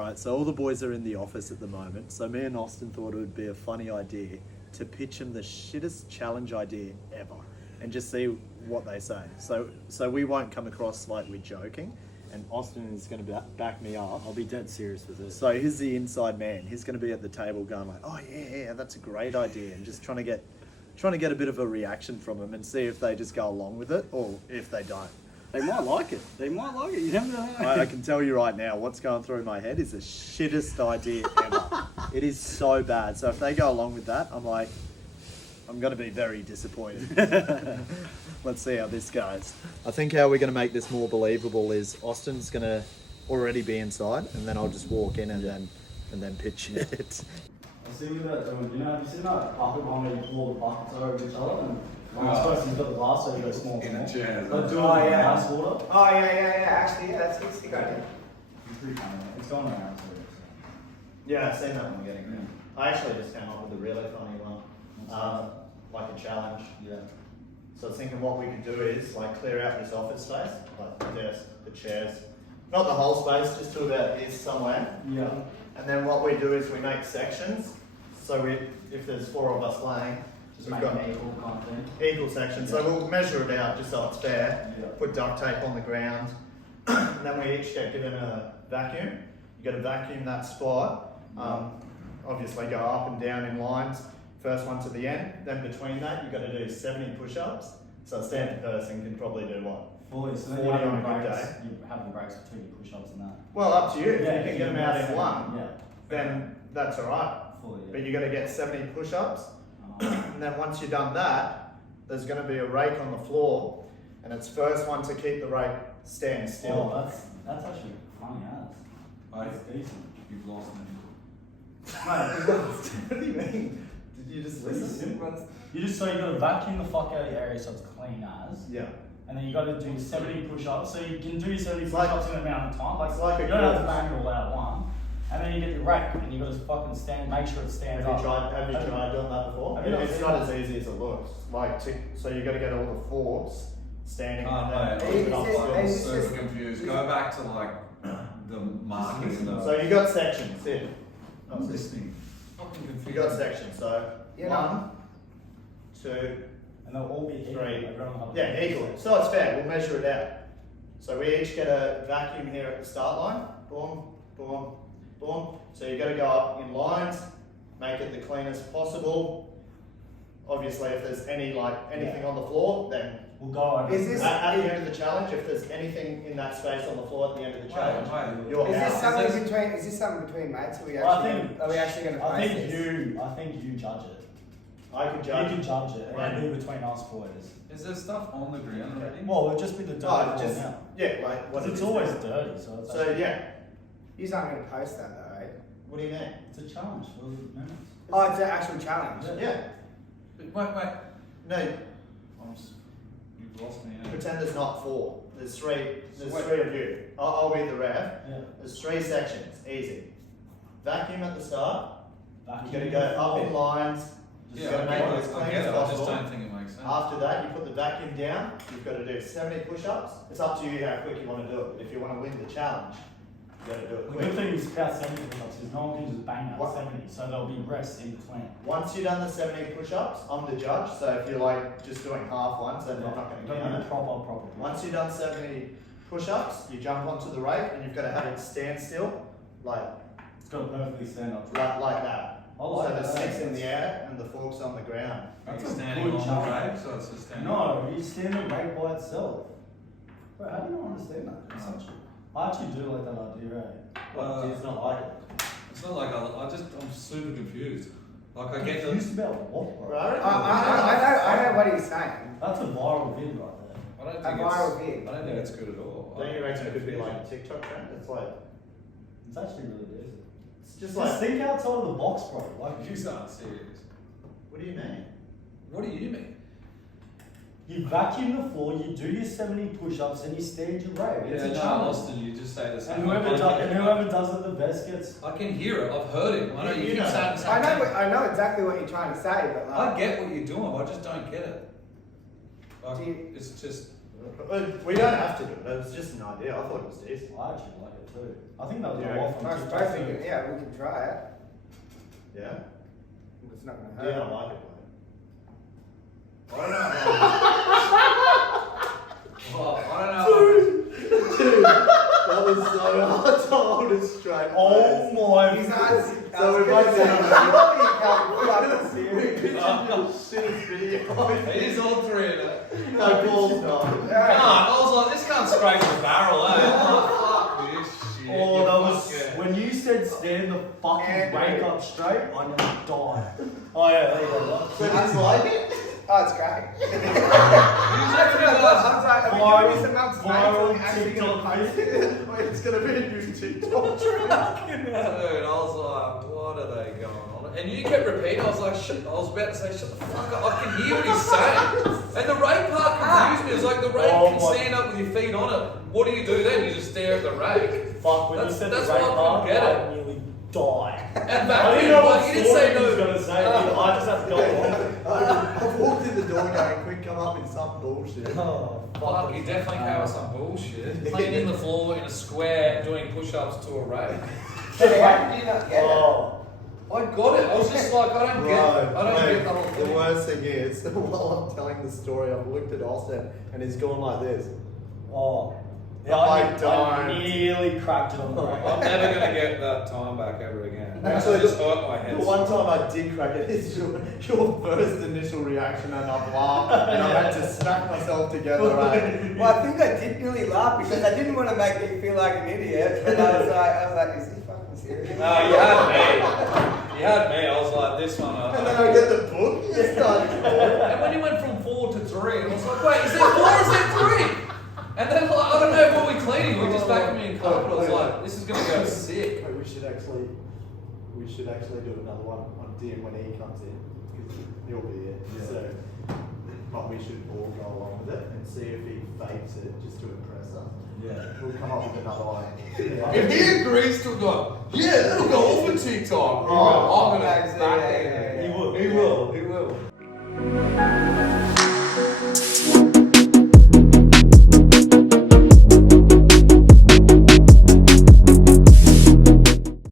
Right, so all the boys are in the office at the moment. So me and Austin thought it would be a funny idea to pitch him the shittest challenge idea ever, and just see what they say. So we won't come across like we're joking, and Austin is going to back me up. I'll be dead serious with this. So he's the inside man. He's going to be at the table going like, "Oh yeah, that's a great idea," and just trying to get a bit of a reaction from them and see if they just go along with it or if they don't. They might like it. They might like it. You never know. I can tell you right now, what's going through my head is the shittest idea ever. It is so bad. So if they go along with that, I'm going to be very disappointed. Let's see how this goes. I think how we're going to make this more believable is Austin's going to already be inside, and then I'll just walk in and then pitch it. I see with that, have you seen that bucket one where you pull the buckets over each other and one person's got the glass so you go small. In a chair. But do it house water. Oh yeah. Actually, that's a good idea. It's pretty funny. It's going around. So. Yeah, I've seen that one getting around. I actually just came up with a really funny one, like a challenge. Yeah. So I was thinking what we could do is like clear out this office space, like the desk, the chairs, not the whole space, just to about here somewhere. Yeah. And then what we do is we make sections. So if there's 4 of us laying, Just we've make got an equal kind of thing. equal sections. So we'll measure it out just so it's fair. Yeah. Put duct tape on the ground. And then we each get given a vacuum. You got to vacuum that spot. Obviously go up and down in lines. First one to the end. Then between that, you've got to do 70 push-ups. So a standard person can probably do what? 40. So then 40 you have on the a good breaks. day. You have the breaks between your push-ups and that. Well, up to you. If Yeah, you can get them out in one, Yeah. then that's all right. Fully. But you got to get 70 push-ups. And then once you've done that, there's going to be a rake on the floor, and it's first one to keep the rake stand still. Oh, that's actually funny as. Mate, That's decent. you've lost me. What do you mean? Did you just listen? You just so you got to vacuum the fuck out of your area so it's clean as. Yeah. And then you got to do 70 push-ups. So you can do your 70 It's like- push-ups in an amount of time. it's like a you don't have to course. bang it all out at one. And then you get your rack and you got to fucking make sure it stands Have up. you tried doing that before? Have you not It's seen not that? as easy as it looks. So you got to get all the forks standing Oh, and then mate, keep it up It's still. I'm just- super confused. Go back to like the marking. So you got sections here. I'm listening. Fucking confused. You got sections. So Yeah. 1, 2, And they'll all be equal. 3. Everyone will have Yeah, equal. So it's fair. We'll measure it out. So we each get a vacuum here at the start line. Boom, boom, boom. So you got to go up in lines, make it the cleanest possible. Obviously, if there's anything on the floor, then We'll go over. Is this- at the end of the challenge, if there's anything in that space on the floor at the end of the challenge, you're Is this out. something between mates? Are we Well, actually going to I place think this? I think you judge it. I could You judge. can judge it. Right. And do between us boys. Is there stuff on the ground already? Well, it'll just be the dirty Oh, floor just now. yeah, like what 'Cause it it's is always now. dirty, so it's So actually, yeah, You're not going to post that though, right? what do you mean? it's a challenge for minutes. Oh, it's an actual challenge. Yeah, Wait. no. You've lost me. eh? Pretend there's not 4. There's 3. There's Wait. 3 of you. I'll be the ref. Yeah. There's 3 sections. Easy. Vacuum at the start. Vacuum You got to go up in lines. Yeah, You got to make it as I clean get as it. I just possible. don't think it makes sense. After that, you put the vacuum down. You've got to do 70 push-ups. It's up to you how quick you want to do it. But if you want to win the challenge, you got to do it The quick. good thing is about 70 push-ups is no one can just bang out What? 70, so there'll be rests in between. Once you've done the 70 push-ups, I'm the judge. So if you're like just doing half ones, then I'm not going to Don't count be it. proper. Once you've done 70 push-ups, you jump onto the rake and you've got to have it stand still, like It's got to perfectly stand up. like that. I like So the that. stick's in the air and the fork's on the ground. Are you That's a standing good on the challenge. rake, so it's just standing. No, you stand the rake by itself. Bro, how do you not understand that? It's such I actually do like that idea, right? It's not like it. It's not like I'm super confused. Like I get Confused about what, bro? I know what he's saying. That's a viral vid right there. I don't A think viral it's. vid. I don't think it's good at all. Don't you reckon it could be like a TikTok trend? It's like, It's actually really decent. it's just Just like, think outside of the box, bro. Like, You aren't serious. what do you mean? What do you mean? you vacuum the floor, you do your 70 push-ups, and you stand your rake. It's a challenge. Austin, you just say the same. And whoever does it the best gets. I can hear it. I've heard it. I know You you keep know. saying the same I know. thing. I know exactly what you're trying to say, but I get what you're doing. I just don't get it. Do you- It's just. We don't have to do it. It was just an idea. I thought it was decent. I actually like it too. I think that was Yeah, a lot from I TikTok suppose we too. can, yeah, we can try it. Yeah. It's not gonna Do you hurt. not like it, mate? I don't know. Well, I don't know. Dude, that was so hard to hold it straight. Oh my He's god. not. So we both said We we pitched your shit video. It is all three of it. No balls, no. I was like, this can't scrape the barrel, eh? I'm like, fuck this shit. Oh, you that was fucker. when you said stand the fucking Yeah, rake dude. up straight. I nearly died. Oh yeah, there you go. So do you like it? Oh, it's great. You reckon it was? I was like, are we Viral- doing this amount of viral time? Actually gonna TikTok post it? Wait, it's gonna be a new TikTok trend. Dude, I was like, what are they going on? And you kept repeating, I was like, shit, I was about to say, shut the fuck up, I can hear what he's saying. And the rake part confused me, it was like, the rake Oh can my- stand up with your feet on it. What do you do then? You just stare at the rake. Fuck, when you That's- said that's the why rake I part, couldn't get I it. nearly died. And I back didn't then, know like, what you didn't story say he was no. gonna say. I just had to go along. I've walked in the door going, quick, come up with some bullshit. Oh, Fuck, you definitely came with some bullshit. Cleaning the floor in a square, doing push-ups to a rake. Hey, how did you not get it? Oh. I got it. I was just like, I don't get the whole the thing. worst thing is, while I'm telling the story, I've looked at Austin and he's going like this. Oh. Yeah, I I don't. nearly cracked it on the rake. I'm never gonna get that time back ever again. Actually, I just hurt my head. The one time I did crack it is your first initial reaction, and I've laughed and I had to smack myself together. Right? Well, I think I did really laugh because I didn't want to make you feel like an idiot. And I was like, is he fucking serious? No, you had me. You had me. I was like, this one. And then I get the book and you start crying. And when you went from 4 to 3, I was like, wait, is there 4 or is there 3? And then like, I don't know, what we're cleaning. We just back me in carpet. I was like, this is gonna go sick. Wait, we should actually do another one on Dim when he comes in because he'll be it. Yeah. So, but we should all go along with it and see if he fakes it just to impress us. Yeah. We'll come up with another one. If he agrees to go, yeah, that'll go off on TikTok. Oh, I'm gonna yeah, back yeah, it. yeah, yeah. He will. He will. He will.